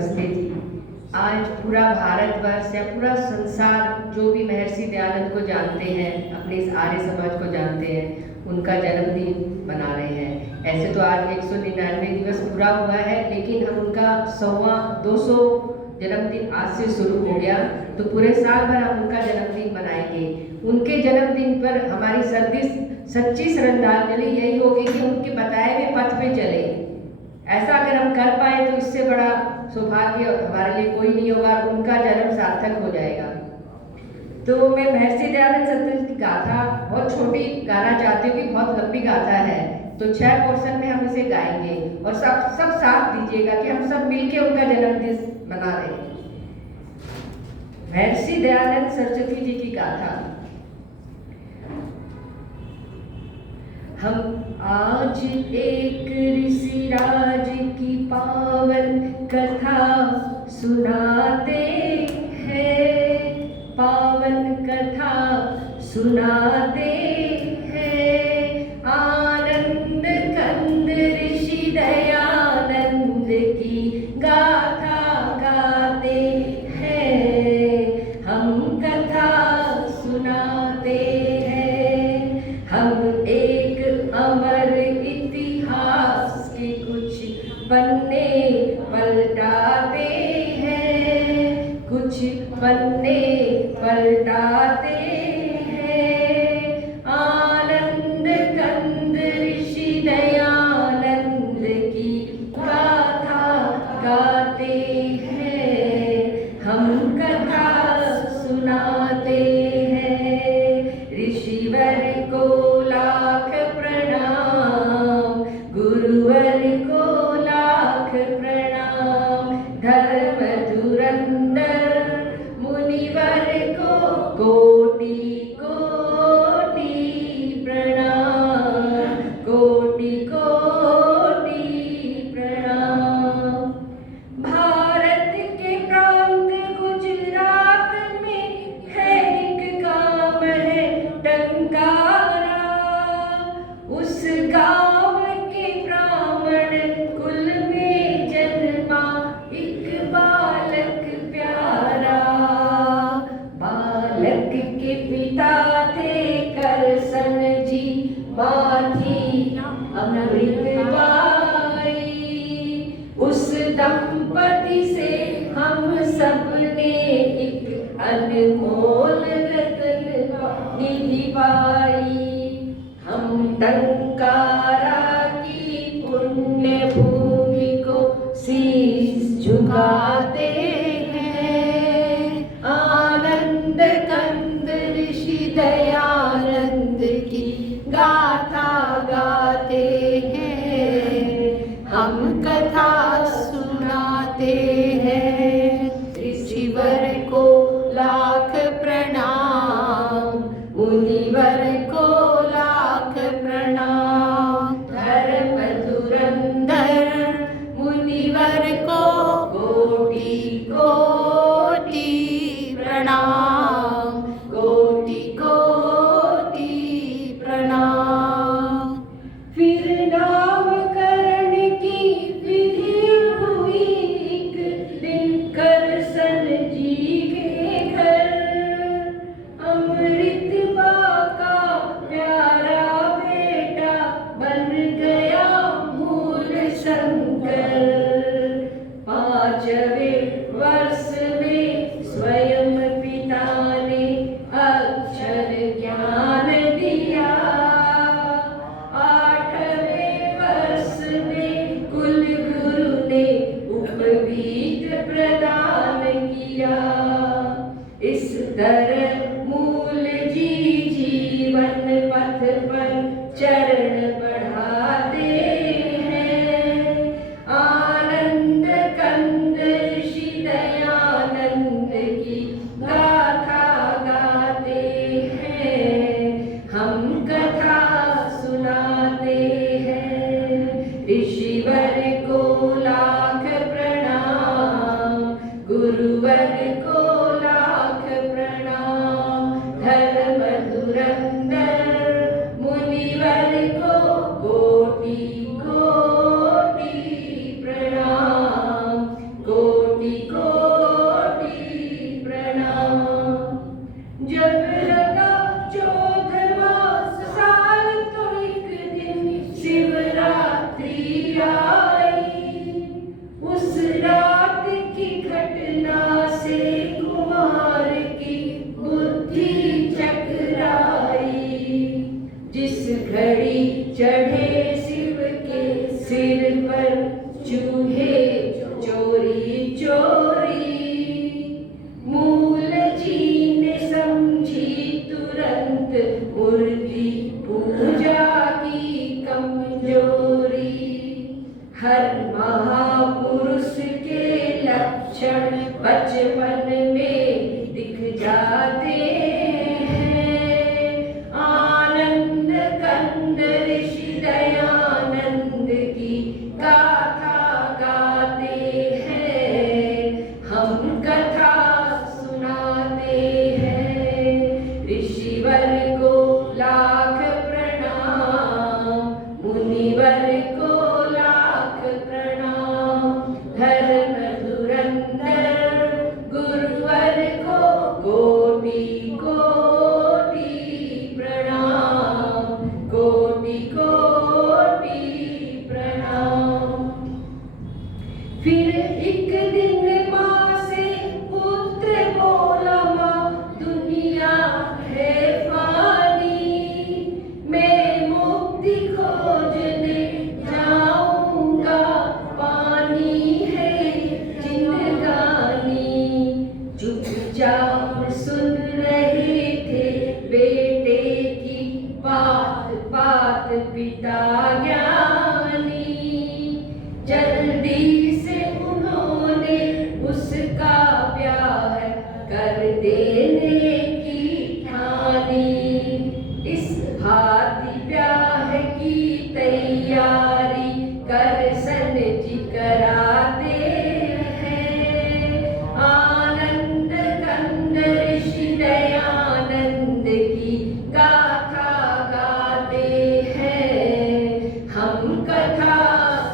नमस्ते जी। आज पूरा भारतवर्ष या पूरा संसार जो भी महर्षि दयानंद को जानते हैं, अपने इस आर्य समाज को जानते हैं, उनका जन्मदिन मना रहे हैं। ऐसे तो आज 199 दिवस पूरा हुआ है, लेकिन हम उनका 200 जन्मदिन आज से शुरू हो गया, तो पूरे साल भर हम उनका जन्मदिन मनाएंगे। उनके जन्मदिन पर हमारी सच्ची श्रद्धांजलि यही होगी कि उनके बताए हुए पथ पे चले। ऐसा अगर हम कर पाए तो इससे बड़ा सौभाग्य हमारे लिए कोई नहीं होगा, उनका जन्म सार्थक हो जाएगा। तो मैं महर्षि दयानंद सत्संग की गाथा बहुत छोटी गाना चाहती हूँ कि बहुत लंबी गाथा है, तो 6 पोर्शन में हम इसे गाएंगे और सब साथ दीजिएगा कि हम सब मिलके उनका जन्मदिन मना रहे हैं। महर्षि दयानंद सरस्वती जी की गाथा। हम आज एक ऋषिराज की पावन कथा सुनाते हैं, पावन कथा सुनाते हैं। आनंद कंद ऋषि दयानंद की गाथा गाते हैं, हम कथा सुनाते हैं। हम एक अमर इतिहास के कुछ पन्ने पलटाते हैं, कुछ पन्ने पलटाते हैं। आनंद कंद ऋषि दयानंद की गाथा गाते हैं, हम कथा सुनाते हैं। ऋषिवर को लाख प्रणाम, गुरुवर को लाख प्रणाम। धर्म धुरंधर मुनिवर को कोटि कोटि प्रणाम, कोटि कोटि प्रणाम। भारत के प्रांत गुजरात में है एक गाँव है टंकारा। उस गाँव के ब्राह्मण कुल में जन्मा एक बालक प्यारा। बालक के पिता थे करसन जी, माँ थी अमृतबाई। उस दंपति से हम सबने एक अनमोल रतन निधि पाई। हम टंकारा की पुण्य भूमि को शीश झुकाते हैं। आनंद कंद ऋषि दयानंद की गाथा गाते हैं, हम कथा सुनाते हैं। ऋषिवर को लाख प्रणाम, मुनिवर को लाख प्रणाम। धर्म धुरंधर मुनिवर को कोटि कोटि प्रणाम, कोटि कोटि प्रणाम। फिर नामकरण की विधि हुई एक दिन करसन जी के घर। अमृतबा का प्यारा बेटा बन गया मूल शंकर। बचपन में दिख जाते हैं। आनंद कंद ऋषि दयानंद की गाथा गाते हैं, हम कथा सुनाते हैं। ऋषिवर को लाख प्रणाम, मुनिवर को लाख प्रणाम। धर्म धुरंधर गुरुवर को कोटि कोटि प्रणाम, कोटि कोटि प्रणाम। फिर एक दिन माँ से पुत्र बोला, माँ दुनिया है फानी, मैं मुक्ति खोजने जाऊंगा, पानी है जिंदगानी। चुपचाप सुन रहे थे बेटे की बात बात पिता ज्ञानी। जल्दी से उन्होंने उसका ब्याह कर देने की ठानी। इस भांति ब्याह की तैयारी करसन जी कराते हैं। आनंद कंद ऋषि दयानंद की गाथा गाते हैं, हम कथा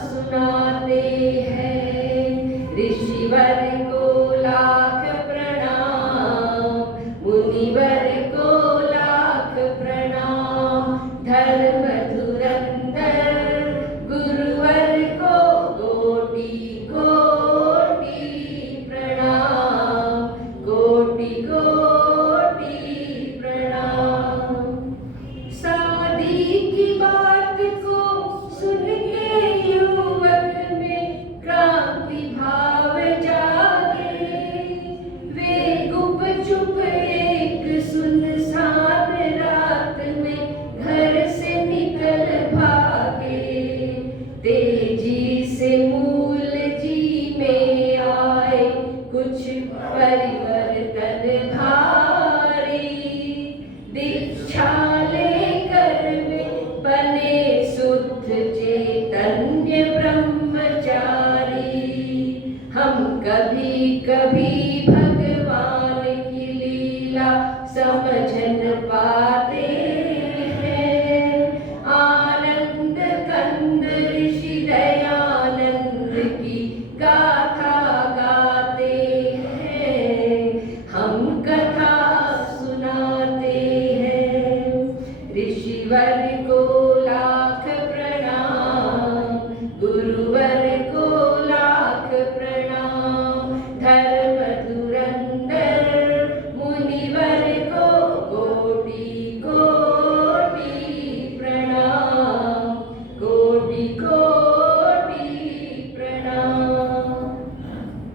सुनाते हैं। ऋषिवर को लाख प्रणाम, मुनिवर को लाख प्रणाम। धर्म धुरंधर गुरुवर को कोटि कोटि प्रणाम, कोटि कोटि प्रणाम। शादी की बात को सुन के युवक में क्रांति भाव जागे। वे गुपचुप एक सुनसान रात में घर से निकल भागे। तेजी से मूल जी में आए कुछ परिवर्तन भारी। दीक्षा लेकर वे बने शुद्ध चैतन्य ब्रह्मचारी। हम कभी कभी भगवान की लीला समझ न पाते हैं। आनंद कंद ऋषि दयानंद की गाथा गाते हैं, हम कथा सुनाते हैं। ऋषिवर को लाख प्रणाम, गुरुवर को लाख प्रणाम। धर्म धुरंधर मुनिवर को कोटि कोटि प्रणाम, कोटि कोटि प्रणाम।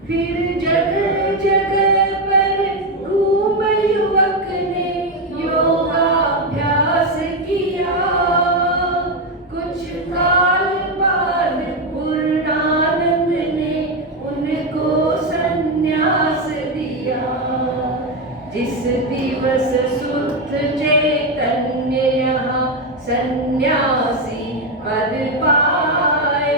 फिर जगह जगह पर घूम युवक ने योगाभ्यास किया। कुछ काल बाद पूर्णानंद ने उनको संन्यास दिया। जिस दिवस शुद्ध चैतन्य यहाँ सन्यासी पद पाए,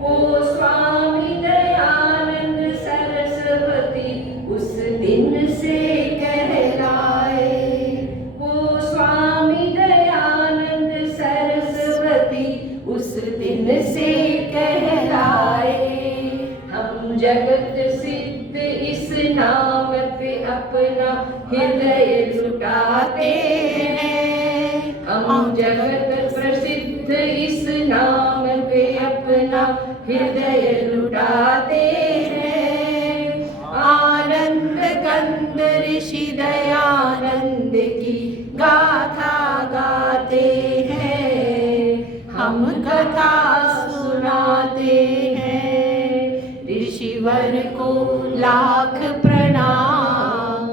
वो स्वामी दयानंद सरस्वती उस दिन से कहलाए। वो स्वामी दयानंद सरस्वती उस दिन से कहलाए। हम जगत सिद्ध इस नाम पे अपना हृदय लुटाते हैं। हम जगत प्रसिद्ध इस नाम पे अपना हृदय लुटाते हैं। आनंद कंद ऋषि दयानंद की गाथा गाते हैं, हम कथा सुनाते हैं। ऋषिवर को लाख प्रणाम,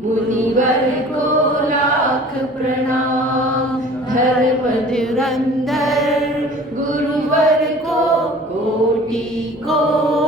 मुनिवर को लाख प्रणाम। धर्म धुरंधर गुरुवर को कोटि कोटि